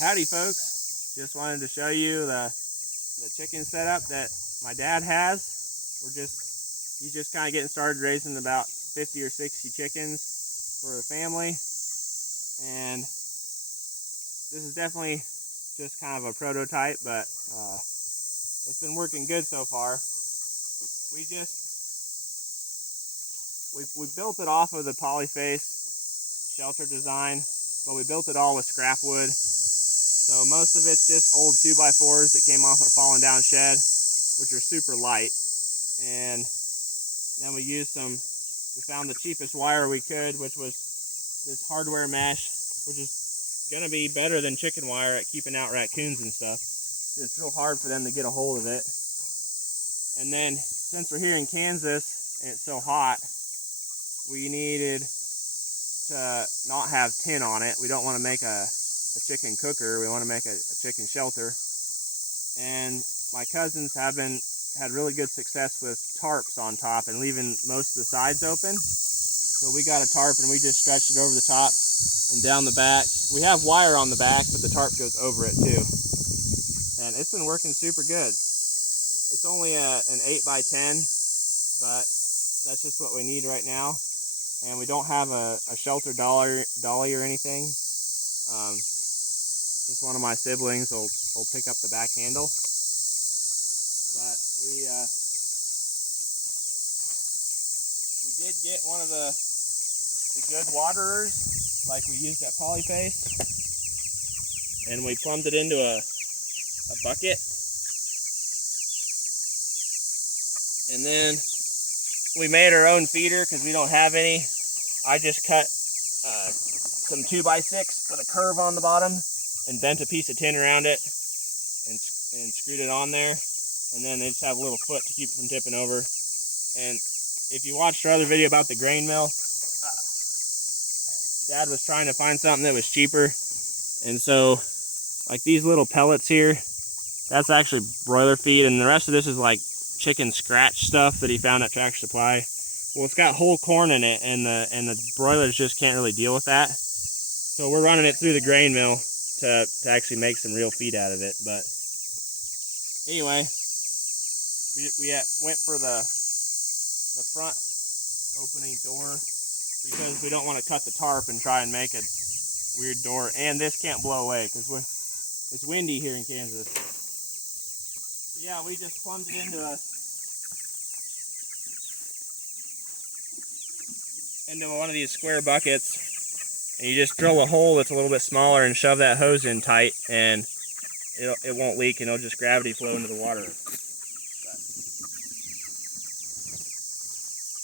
Howdy folks, just wanted to show you the chicken setup that my dad has. He's just kind of getting started raising about 50 or 60 chickens for the family, and this is definitely just kind of a prototype, but it's been working good so far. We built it off of the Polyface shelter design, but we built it all with scrap wood. So most of it's just old 2x4s that came off a fallen down shed, which are super light. And then we found the cheapest wire we could, which was this hardware mesh, which is gonna be better than chicken wire at keeping out raccoons and stuff. It's real hard for them to get a hold of it. And then since we're here in Kansas and it's so hot, we needed to not have tin on it. We don't want to make a chicken cooker. We want to make a chicken shelter. And my cousins had really good success with tarps on top and leaving most of the sides open. So we got a tarp and we just stretched it over the top and down the back. We have wire on the back, but the tarp goes over it too. And it's been working super good. It's only an 8x10, but that's just what we need right now. And we don't have a shelter dolly or anything. Just one of my siblings will pick up the back handle. But we did get one of the good waterers like we used at Polyface, and we plumbed it into a bucket. And then we made our own feeder because we don't have any. I just cut some 2x6 with a curve on the bottom and bent a piece of tin around it and screwed it on there. And then they just have a little foot to keep it from tipping over. And if you watched our other video about the grain mill, Dad was trying to find something that was cheaper. And so, like these little pellets here, that's actually broiler feed, and the rest of this is like chicken scratch stuff that he found at Tractor Supply. Well, it's got whole corn in it, and the broilers just can't really deal with that. So we're running it through the grain mill to actually make some real feed out of it. But anyway, we went for the front opening door because we don't want to cut the tarp and try and make a weird door. And this can't blow away because it's windy here in Kansas. But yeah, we just plumbed it into one of these square buckets, and you just drill a hole that's a little bit smaller and shove that hose in tight, and it won't leak, and it'll just gravity flow into the water. But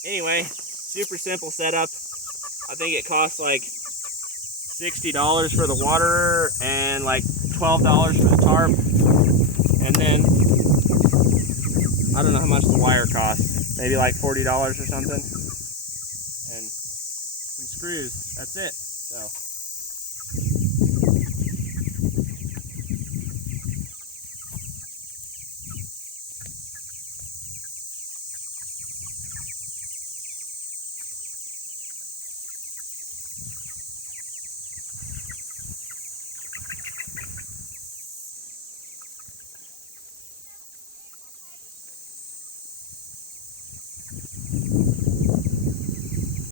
anyway, super simple setup. I think it costs like $60 for the water and like $12 for the tarp, and then I don't know how much the wire costs, maybe like $40 or something, and some screws. That's it. So